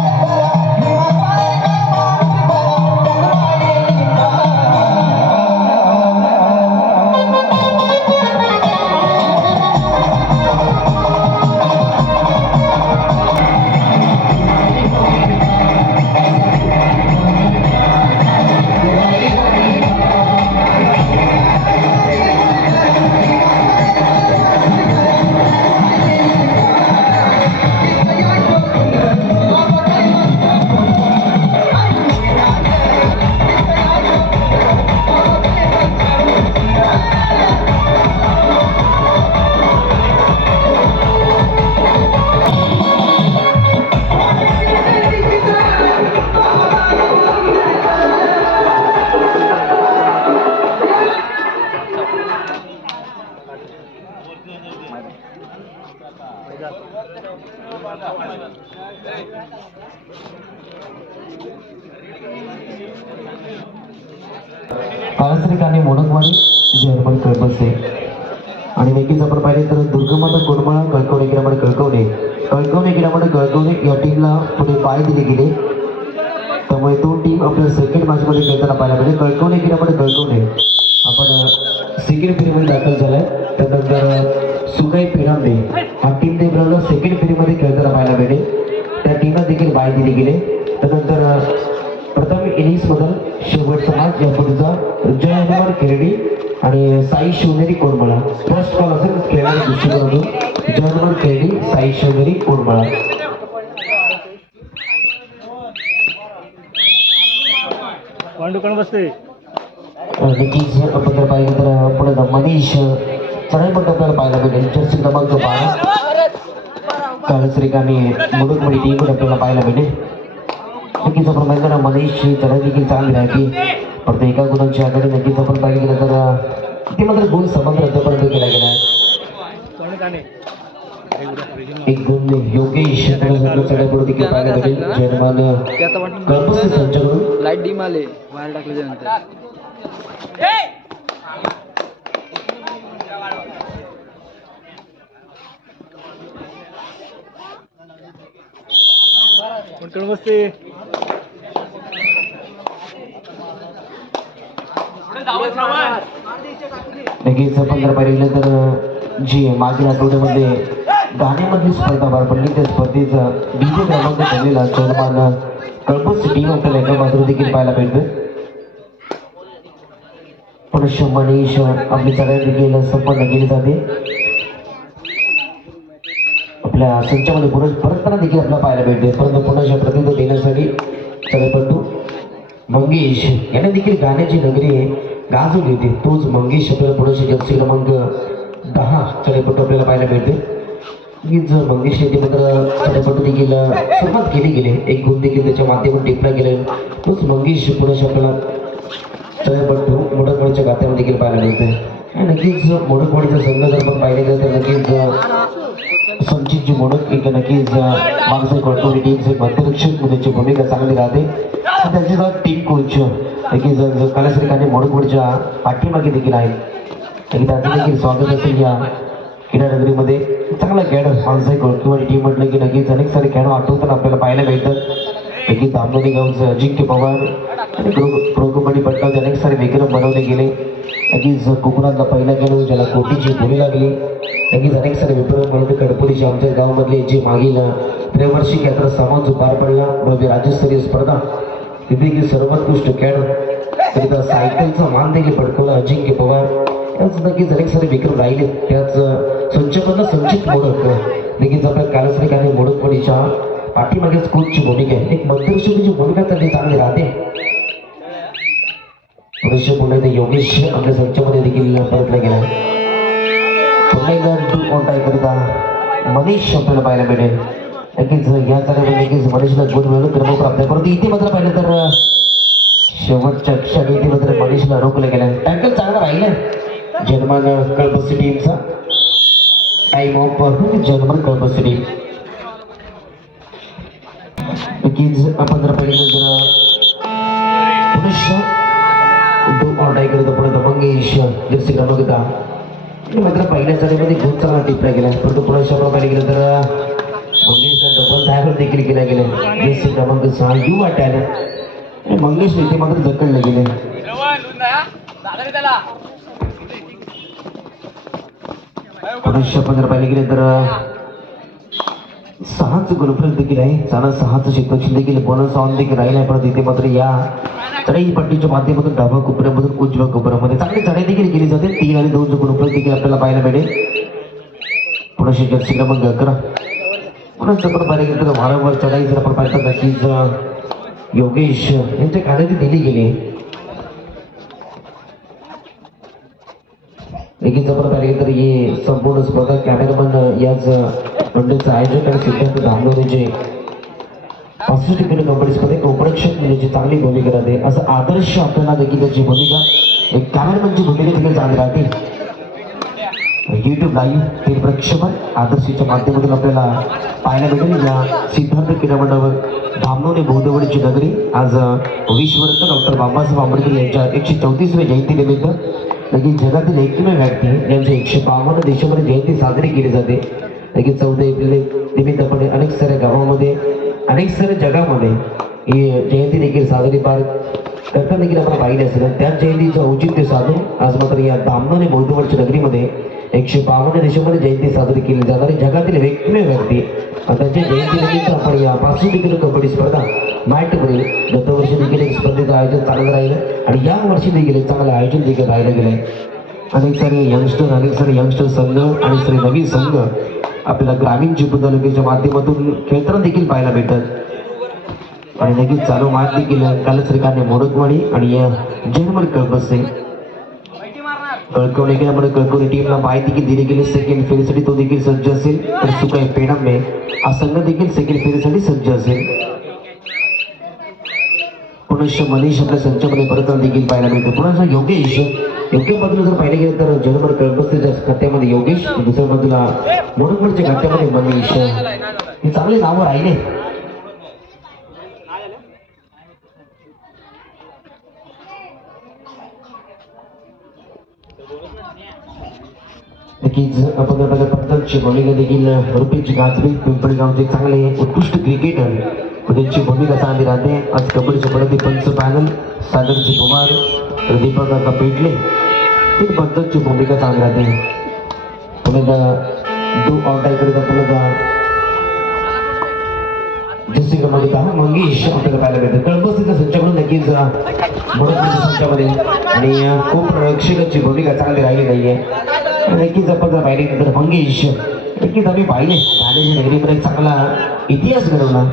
Oh! काळश्रीकाने मोनकवाणी German कळपसे आणि नक्कीच आपण पाहिले तर दुर्गमाता कोडमळा कळकवणे गिरामड कळकवणे. कळकवणे गिरामड कळकवणे या टीमला पुढे पाय दिले गेले. त्यामुळे तो टीम आपल्या सेकंड मॅचमध्ये खेळताना पाहायला मिळेल. कळकवणे गिरामड कळकवणे. आपण सेकंड फेरीमध्ये दाखल झालाय. त्यानंतर सुकाई पेरांबे हा टीम देखील सेकंड फेरीमध्ये खेळताना पाहायला मिळेल. त्या टीमला देखील बाय दिली गेले. त्यानंतर प्रथम इनिंग्समधील शेवटचा मॅच या पुढचा जय हनुमान खेरडी आणि साई शिवनेरी कोरमळा. फर्स्ट कॉल असेल खेळणाऱ्या दृष्टिकोनातून जय हनुमान खेरडी साई शिवनेरी कोरमळा. पांडू कोण बसते नक्कीच आपण जर पाहिलं तर मनीष चढाई पण आपल्याला पाहायला मिळेल. जर्सी क्रमांक बारा. काळश्रीकाने मुडकमडी टीम पण आपल्याला पाहायला मिळेल. नक्कीच आपण पाहिलं तर मनीषची चढाई देखील चांगली की फक्त एका गुणांची आघाडी नक्कीच आपण पाहिलं गेलं तर ते मात्र गुण समग्र रद्दपर्यंत केला गेला एक गुण योगेश चढाईकडून देखील पाहायला लाइट डीम आले बाहेर टाकल्याच्यानंतर कोण बसते लगेच पंधरा पाहिलं तर जी मागील आठवड्यामध्ये गाण्यामधली स्पर्धा पार पडली. त्या स्पर्धेचा विजय क्रमांक ठरलेला चौरमान कळपस टीम आपल्याला एका मात्र देखील पाहायला मिळतं पुरुष मनीष आपली चढाई देखील संपन्न केली जाते. आपल्या संचामध्ये पुरुष परत देखील आपल्याला पाहायला भेटते परंतु पुन्हा प्रतिनिधी देण्यासाठी चढाईपटू मंगेश यांनी देखील गाण्याची नगरी गाजवली होती. तोच मंगेश आपल्याला पुढे जर्सी क्रमांक दहा चढेपटू आपल्याला पाहायला मिळते मीच मंगेश येथे मात्र चढाईपट्टू देखील सुरुवात केली गेली. एक गुण देखील त्याच्या माध्यमातून टिपला गेले. तोच मंगेश पुढे आपल्याला चढाईपट्टू मोडकवाडीच्या गात्यामध्ये देखील पाहायला मिळते नक्कीच मोडकवाडीचा संघ जर आपण पाहिले गेलं तर नक्कीच संचितची मोडक एक नक्कीच माणसं कटोरी टीमचे मध्यरक्षक त्याची भूमिका चांगली राहते. आणि त्यांचे जर टीम कोच नक्कीच कलाश्रीकाने मोडकवडच्या पाठीमागे देखील आहे. आणि त्यांचं देखील स्वागत असेल या क्रीडानगरीमध्ये चांगला खेळ माणसं कळकिवाडी टीम म्हटलं की नक्कीच अनेक सारे खेळ आठवताना आपल्याला पाहायला मिळतात. नक्कीच दामोली गावचं अजिंक्य पवार आणि प्रो कबड्डी पटकावचे अनेक सारे विक्रम बनवले गेले. नक्कीच कोकणातला पहिला गेलो ज्याला कोटीची बोली लागली. नक्कीच अनेक सारे विक्रम बनवले. कडपोलीचे आमच्या गावामधले जे मागील त्रैवार्षिक यात्रा समाज जो पार पडला. भव्य राज्यस्तरीय स्पर्धा. तिथे देखील सर्वोत्कृष्ट खेळाडू करिता सायकलचा मान देखील पडकवला अजिंक्य पवार. याच नक्कीच अनेक सारे विक्रम राहिले. त्याच संचमधलं संचित मोडक. देखील आपल्या कालश्रीकाने मोडकपणीच्या पाठीमागेच कोचची भूमिका आहे? एक मंदिरशोधीची भूमिका त्यांनी चांगली राहते. पुरुष पुन्हा एकदा योगेश आपल्या संचमध्ये देखील परतला गेला पुन्हा एकदा टू कोणता करिता मनीष आपल्याला पाहायला मिळेल. नक्कीच या कार्यामध्ये नक्कीच मनीषला गुण मिळून क्रमांक प्राप्त परंतु इथे मात्र पाहिलं तर शेवटच्या क्षणी इथे मात्र मनीषला रोखलं गेलं. टॅकल चांगला राहिलं जन्मान कळपस्ती टीमचा टाइम ऑफ जन्मन कळपस्ती टीम नक्कीच आपण जर पाहिलं तर पुरुष दो ऑर्डाय करत आपण मंगेश जर्सी क्रमांक दहा मात्र पहिल्या चालीमध्ये खूप चांगला टिपला गेला परंतु पुढे आपण पाहिलं गेलं तर देखील केल्या गेल्या. बेसिक क्रमांक सहा यू वाटायला. आणि मंगेश येथे मात्र जकडले गेले. पंधरा पाहिले गेले तर सहाच गुणफल देखील आहे. चाला सहाच क्षेत्रक्षण देखील बोनस ऑन देखील राहिला आहे परत इथे मात्र या चढाई पट्टीच्या माध्यमातून डाबा कोपऱ्यामधून उजव्या कोपऱ्यामध्ये चांगली चढाई देखील केली जाते. तीन आणि दोन गुणफल देखील आपल्याला पाहायला मिळेल. पुन्हा जर्सी क्रमांक अकरा. पुन्हा चक्र वारंवार चढाई जर नक्कीच योगेश यांच्या खाण्याची दिली गेली. देखील जर आपण तर हे संपूर्ण स्पर्धा कॅमेरामन याच मंडळीचं आयोजक आणि सिद्धांत धामलोरेचे पासष्ट किलो कंपनी स्पर्धेत उपरक्षक म्हणण्याची चांगली भूमिका राहते. असं आदर्श आपल्याला देखील त्याची भूमिका एक कॅमेरामनची भूमिका देखील चांगली राहते. यूट्यूब लाईव्ह ते प्रक्षेपण आदर्शीच्या माध्यमातून आपल्याला पाहायला भेटेल या सिद्धार्थ क्रीडामंडळावर धामणोने बौद्धवडीची नगरी. आज विश्वरत्न डॉक्टर बाबासाहेब आंबेडकर यांच्या एकशे चौतीसव्या जयंतीनिमित्त लगेच जगातील एकमेव व्यक्ती यांच्या एकशे बावन्न देशामध्ये जयंती साजरी केली जाते. लगेच चौदा एप्रिल निमित्तपणे अनेक साऱ्या गावामध्ये अनेक साऱ्या जगामध्ये ही जयंती देखील साजरी पार करताना देखील आपण पाहिली असेल. त्याच जयंतीचं औचित्य साधून आज मात्र या दामणोने बौद्धवडच्या नगरीमध्ये एकशे बावन्न देशामध्ये जयंती साजरी केली जाणारी जगातील एकमेव व्यक्ती. आणि त्यांच्या जयंतीनिमित्त आपण या पाचशे किलो कबड्डी स्पर्धा मॅटमध्ये गतवर्षी देखील एक स्पर्धेचं आयोजन चांगलं राहिलं आणि या वर्षी देखील चांगलं आयोजन देखील राहिलं गेलं अनेक सारे यंगस्टर अनेक सारे यंगस्टर संघ आणि सारे नवीन संघ आपल्याला ग्रामीण जीवनतालुक्याच्या माध्यमातून खेळताना देखील पाहायला भेटत आणि लगेच चालू मात देखील कालच सरकारने मोडकवाडी आणि या जन्मर कळपसे कळकवणे गेल्यामुळे कळकवली टीमला माहिती दिली गेली सेकंड फेरीसाठी तो देखील सज्ज असेल. तर सुकाय पेडांबे हा संघ देखील सेकंड फेरीसाठी सज्ज असेल. पुनश्च मनीष आपल्या संचामध्ये परत देखील पाहायला मिळतो पुन्हा योगेश योग्य बाजूला जर पाहिलं गेलं तर जनवर कळबस्तेच्या खात्यामध्ये योगेश. दुसऱ्या बाजूला मोडकवडच्या खात्यामध्ये मनीष. हे चांगले नावं राहिले नक्कीच आपण आपल्या भूमिका देखील रुपेश गाजवे पिंपळी गावचे चांगले उत्कृष्ट क्रिकेटर त्यांची भूमिका चांगली राहते आज कबड्डीचे पडते पंच पॅनल सागरजी कुमार दीपक काका पेटले ते पंचांची भूमिका चांगली राहते पुन्हा दो ऑटाईकडे पुन्हा जसे क्रमांक दहा मंगेश आपल्याला पाहायला मिळतं कळबस्तीच्या संचाकडून नक्कीच म्हणून संचामध्ये आणि खूप रक्षकाची भूमिका चांगली राहिली नाहीये नक्कीच आपण जर पाहिले तर मंगेश. नक्कीच आम्ही पाहिले ठाण्याच्या नगरीमध्ये एक चांगला इतिहास घडवला.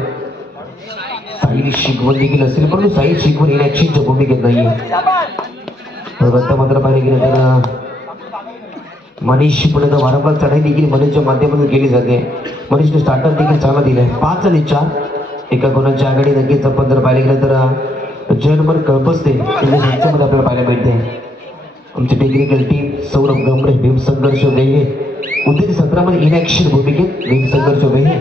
साहिल शिकवण देखील असेल परंतु साहिल शिकवण ही ऍक्शनच्या भूमिकेत नाही तर मात्र पाहिलं गेलं तर मनीष पुढे तर वारंवार चढाई देखील मनीषच्या माध्यमातून केली जाते. मनीषने स्टार्टर देखील चांगला दिलाय पाच आणि चार एका कोणाच्या आघाडी नक्कीच आपण जर पाहिलं गेलं तर जयनभर कळपसते. म्हणजे त्यांच्या आपल्याला पाहायला मिळते. आमची टेक्निकल टीम सौरभ गमरे भीमसंघर्ष वेहे उद्योग सत्रामध्ये इनॅक्शन भूमिकेत भीमसंघर्ष वेहे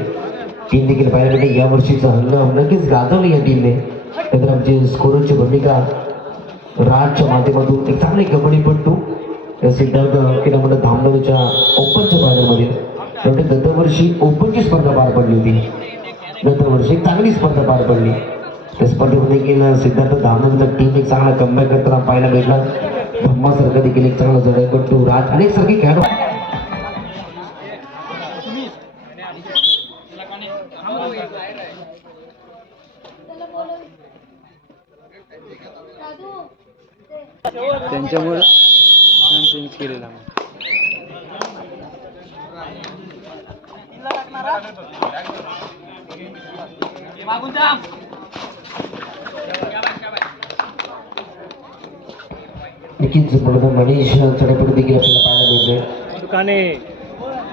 टीम देखील पाहायला मिळते या वर्षीचा हंगाम नक्कीच गाजवली या टीमने नंतर आमची स्कोरची भूमिका राजच्या माध्यमातून एक चांगली कबड्डीपट्टू या सिद्धार्थ क्रीडा मंडळ धामणगावच्या ओपनच्या स्पर्धेमध्ये शेवटी गतवर्षी ओपनची स्पर्धा पार पडली होती. गतवर्षी चांगली स्पर्धा पार पडली. त्या स्पर्धेमध्ये देखील सिद्धार्थ धामणगावचा टीम एक चांगला कमबॅक करताना पाहायला भेटला ब्रह्मासारखा देखील एक चांगला जडपट्टू राज अनेक सारखे खेळाडू. त्यांच्यामुळे चेंज केलेला मग मुलगा मनीष चढपट देखील आपल्याला पाहायला मिळते दुकाने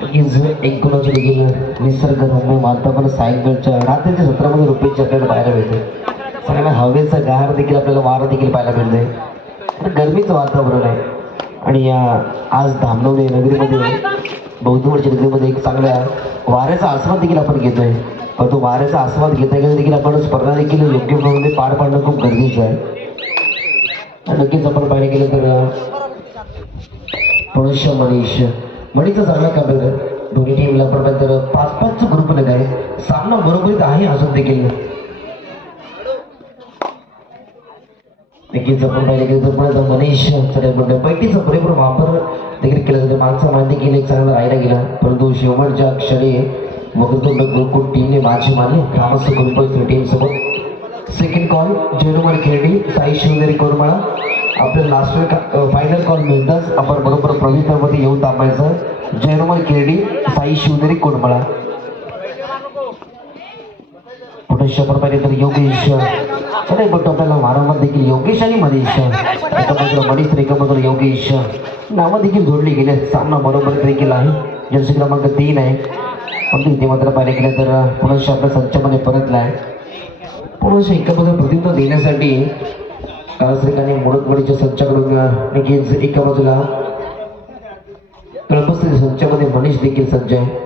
नक्कीच एक गुणाचे देखील निसर्गरम्य वातावरण सायंकाळच्या रात्रीच्या सत्रामध्ये रुपयाचे आपल्याला पाहायला मिळते चांगला हवेचा गार देखील आपल्याला वारा देखील पाहायला मिळते गरमीचं वातावरण आहे आणि या आज धामणवणे नगरीमध्ये बौद्धवडच्या नगरीमध्ये एक चांगल्या वाऱ्याचा आस्वाद देखील आपण घेतोय पण तो वाऱ्याचा आस्वाद घेता घेता देखील आपण स्पर्धा देखील योग्य प्रमाणे पार पाडणं खूप गरजेचं आहे नक्कीच आपण पाहिलं गेलं तर मनुष्य मनीष मणीचा चांगला कमेंट दोन्ही टीमला आपण पाहिजे तर पाच पाच ग्रुप लग आहे. सामना बरोबरीत आहे अजून देखील. नक्कीच आपण पाहिलं गेलं तर पुण्याचा मनीष चढाई पैकीचा पुरेपूर वापर देखील केला जातो. मागचा मान देखील एक चांगला राहिला गेला. परंतु शेवटच्या क्षणी मग तो गुरुकुट टीमने माझी मानले ग्रामस्थ गुरुपरिस्थिती टीम सोबत. सेकंड कॉल जयनुमार खेळडी साई शिवनेरी कोरमाळा आपल्याला लास्ट फायनल कॉल मिळताच आपण बरोबर प्रवेशमध्ये येऊन थांबायचं जयनुमार खेळडी साई शिवनेरी कोरमाळा पुढे प्रमाणे तर योगेश अरे बट आपल्याला वारंवार देखील योगेश आणि मनीष एका बाजूला मनीष तर एका बाजूला योगेश नावं देखील जोडली गेले सामना बरोबर देखील आहे जर्सी क्रमांक तीन आहे पण इथे मात्र पाहिलं गेलं तर पुनश आपल्या संचामध्ये परतला आहे पुरुष एका प्रतित्व देण्यासाठी कालश्रीकाने मोडकवाडीच्या संचाकडून नक्कीच एका बाजूला कळपस्थिती संचामध्ये मनीष देखील सज्ज आहे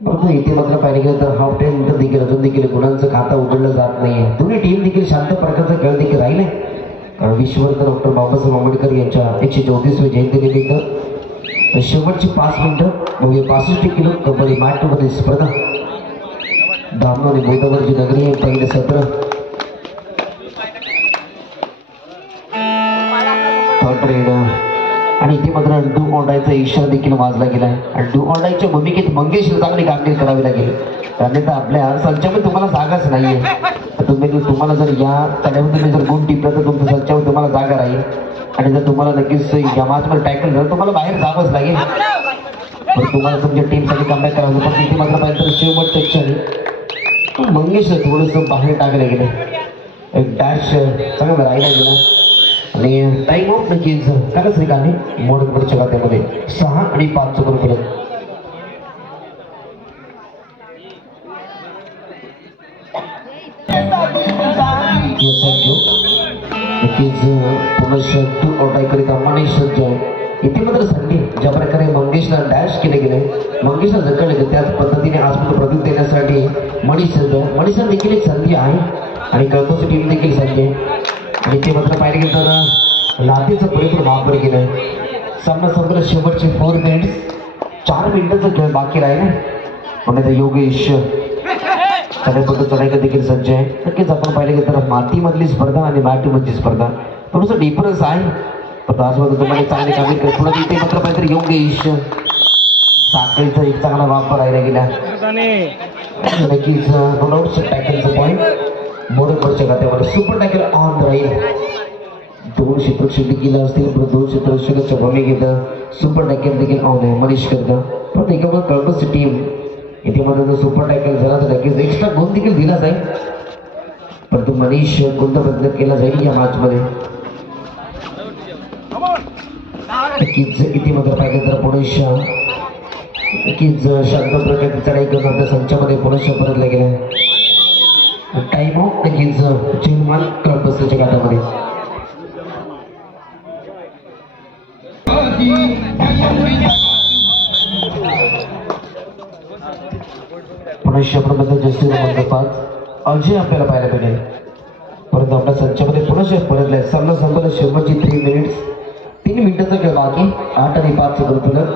परंतु इथे मात्र पाहिलं गेलं तर हाफ टाइम नंतर देखील अजून देखील गुणांचं खाता उघडलं जात नाही दोन्ही टीम देखील शांत प्रकारचा खेळ देखील राहिले. कारण विश्ववर्धन डॉक्टर बाबासाहेब आंबेडकर यांच्या एकशे चौतीसवी जयंती निमित्त शेवटची पाच मिनिटं म्हणजे पासष्ट किलो कबड्डी मॅटमध्ये स्पर्धा. धामणं आणि नगरी पहिले सत्र. आणि इथे मात्र डू ऑर्डायचा इशारा देखील वाजला गेला आहे आणि डू ऑर्डायच्या भूमिकेत मंगेश चांगली कामगिरी करावी लागेल. अन्यथा आपल्या संचामध्ये तुम्हाला जागाच नाही आहे तर तुम्ही तुम्हाला जर या चढ्यावर तुम्ही जर गुण टिपलं तर तुमच्या संचामध्ये तुम्हाला जागा राहील. आणि जर तुम्हाला नक्कीच या मॅचमध्ये टॅकल झालं तुम्हाला बाहेर जावंच लागेल. पण तुम्हाला तुमच्या टीमसाठी कमबॅक करावं पण इथे मात्र पाहिजे तर शेवटच्या मंगेश थोडंसं बाहेर टाकलं गेलं. एक डॅश चांगला राहिला गेला. आणि टाईम ऑफ नक्कीच कालच. रिकाने मोडकवरच्या खात्यामध्ये. सहा आणि पाच चुकून केलं. नक्कीच पुनश टू ऑटायकरिता मनीष सज्ज आहे. इथे मात्र संधी ज्या प्रकारे मंगेशला डॅश केले गेले. मंगेशला जगले गेले त्याच पद्धतीने आज पण प्रतीक देण्यासाठी मनीष सज्ज देखील एक संधी आहे. आणि कळकोची टीम देखील संधी आहे. आणि ते मात्र पाहिलं गेलं तर लातेचा पुरेपूर वापर केला सामना संपला शेवटचे फोर मिनिट्स चार मिनिटाचा खेळ बाकी राहिले पण आता योगेश चढाईपट्टू चढायला देखील सज्ज आहे. नक्कीच आपण पाहिलं गेलं तर मातीमधली स्पर्धा आणि मॅटमधली स्पर्धा. थोडंसं डिफरन्स आहे. पण आजमध्ये तुम्हाला चांगली कामे करत पुढे इथे मात्र पाहिजे योगेश. साखळीचा एक चांगला वापर राहिला गेला. नक्कीच रोलआउट टॅकलचं पॉईंट मोडकवरच्या खात्यावर. सुपर टॅकल ऑन राहील दोन क्षेत्रक्षक देखील असतील पण दोन क्षेत्रक्षकाच्या भूमिकेत सुपर टॅकल देखील ऑन आहे मनीष करता. पण एकामध्ये कळपस टीम इथे मध्ये जर सुपर टॅकल झाला तर नक्कीच एक्स्ट्रा गुण देखील दिला जाईल. परंतु मनीष कोणता प्रयत्न केला जाईल या मॅचमध्ये किज इथे मात्र पाहिजे तर पुणेश किज शांत प्रकारची चढाई करून आपल्या संचामध्ये पुनश परतला गेला. टाइम ऑफ किज चिन्मान करत असल्याच्या गाठामध्ये पुनश प्रबंध जस्टिस क्रमांक पाच अजय आपल्याला पाहायला मिळेल. परंतु आपल्या संचामध्ये पुनश परतलाय सामना संपला शेवटची थ्री मिनिट्स तीन मिनिटाचा खेळ बाकी. आठ आणि पाच गुरुतुलं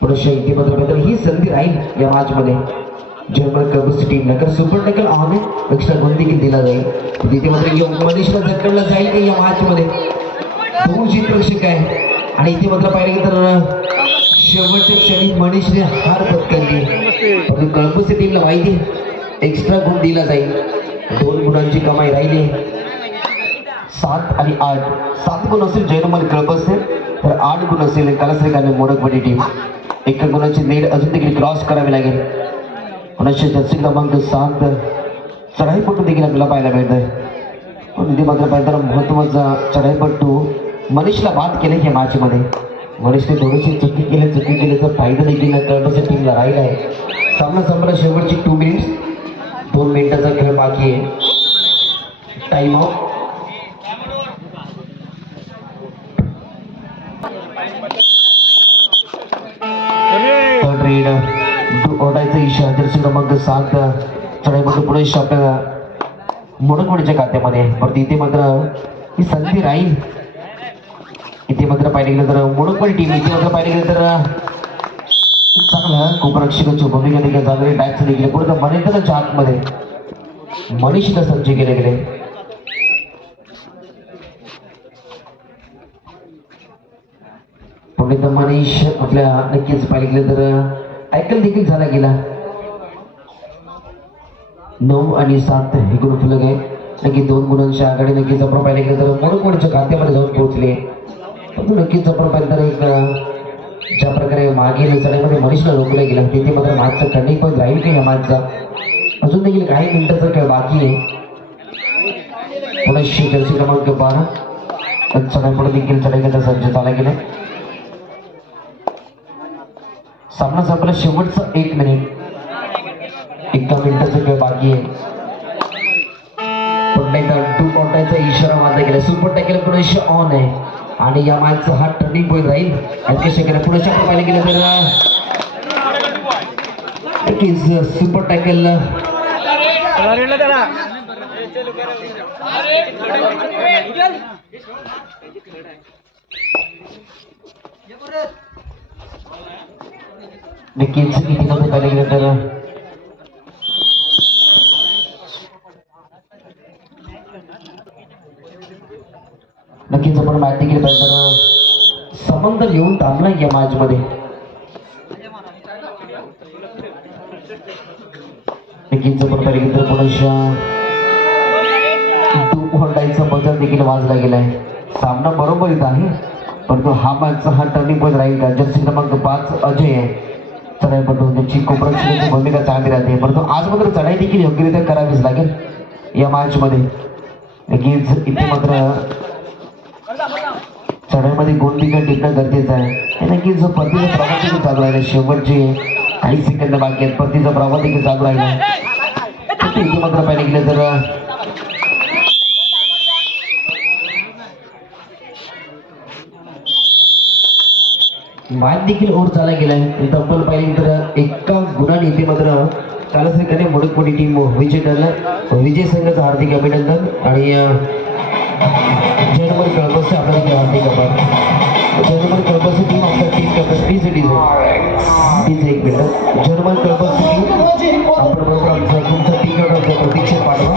पुरुष इतिमध्ये ही संधी राहील या मॅचमध्ये जर्मन कबूस टीम नगर सुपर टॅकल ऑन आहे एक्स्ट्रा गुण देखील दिला जाईल. तिथे मात्र मनीषला जकडलं जाईल का या मॅचमध्ये दोन चित्रक्षक आहे आणि इथे मात्र पाहिलं तर शेवटच्या क्षणी मनीषने हार पत्करली. परंतु कळंबूची टीमला माहिती एक्स्ट्रा गुण दिला जाईल. दोन गुणांची कमाई राहिली. सात आणि आठ. सात गुण असेल जैनमन क्लब असेल तर आठ गुण असेल कलश्रेकाने मोडक बडी टीम. एका गुणाची नेड अजून देखील क्रॉस करावी लागेल. कोणाचे जर्सी क्रमांक सात चढाईपट्टू देखील आपल्याला पाहायला मिळत आहे पण इथे मात्र पाहिजे तर महत्त्वाचा चढाईपट्टू मनीषला बाद केले या मॅचमध्ये मनीषने थोडीशी चुकी केली चुकी केल्याचा फायदा देखील क्लबच्या टीमला राहिला आहे सामना संपला शेवटची टू मिनिट्स दोन मिनिटाचा खेळ बाकी आहे. टाईम ऑफ रेड दर्शन क्रमांक सात. चढाईमध्ये पुढे आपल्याला मोडकवडीच्या खात्यामध्ये. परत इथे मात्र ही संधी राहील. इथे मात्र पाहिजे गेलं तर मोडकपणी टीम इथे मात्र पाहिजे गेलं तर चांगला कुपरक्षकाची भूमिका देखील चांगली बॅच देखील पुढे मनेंद्रच्या आतमध्ये मनीषला सज्ज केले गेले. पुढे तर मनीष आपल्या नक्कीच पाहिजे गेलं तर ऐकल देखील झाला गेला. नऊ आणि सात हे गुण फलक आहे नक्की दोन गुणांच्या आघाडी नक्कीच आपण पाहिलं गेलं तर मोडकपणीच्या खात्यामध्ये जाऊन पोहोचले. परंतु नक्कीच आपण पाहिलं तर एक ज्या प्रकारे मागील चढाईमध्ये मनीषला रोखलं गेलं तिथे मात्र मागचा टर्निंग पॉईंट राहील की या मागचा? अजून देखील काही मिनिटाचा खेळ बाकी आहे. पुणे जर्सी क्रमांक बारा. तर चढाई पुढे देखील चढाई करता सज्ज झाला गेला सामना संपला. शेवटचं एक मिनिट एका मिनिटाचं खेळ बाकी आहे. पुन्हा एकदा टू कोटायचा इशारा मारला गेला. सुपर टॅकल पुढे ऑन आहे. आणि या मॅचचा हा टर्निंग पॉईंट राहील. अध्यक्ष केला पुढे शक्य पाहिलं गेलं तर नक्कीच सुपर टॅकल त्याला रेडला त्याला नक्कीच इतिमध्ये पाहिलं गेलं तर नक्कीच आपण माहिती केली पाहिजे तर संबंध येऊन थांबला या मॅच मध्ये नक्कीच आपण पाहिलं गेलं टू होंडाईचा बजाव देखील वाजला गेलाय सामना बरोबर येत आहे परंतु हा मॅचचा हा टर्निंग पॉईंट राहील का? जर्सी क्रमांक पाच अजय आहे. चढाई पटवून त्याची कोपरक्षणाची भूमिका चांगली राहते परंतु आज मात्र चढाई देखील योग्यरित्या करावीच लागेल या मॅचमध्ये नक्कीच इथे मात्र चढाईमध्ये गुण देखील टिकणं गरजेचं आहे आणि नक्कीच पतीचा प्रवास देखील चालू राहिला शेवटचे काही सेकंद बाकी आहेत पतीचा प्रवास देखील चालू राहिला इथे मात्र पाहिजे गेलं तर मॅच देखील ओर चालला गेलाय तब्बल पाहिजे तर एका गुणाने इथे मात्र कालश्रीकडे मोठी मोठी टीम विजय ठरला विजय संघाचं हार्दिक अभिनंदन. आणि अं, जर्मन कळबसचे आपल्या हार्दिक आभार. जर्मन कळबसची टीम आपल्या टीम कॅप्टन टी सिटीज टीच एक मिनिट. जर्मन कळबसची टीम आपण बरोबर आमचा तुमचा टीम प्रतीक्षेत पाठवा.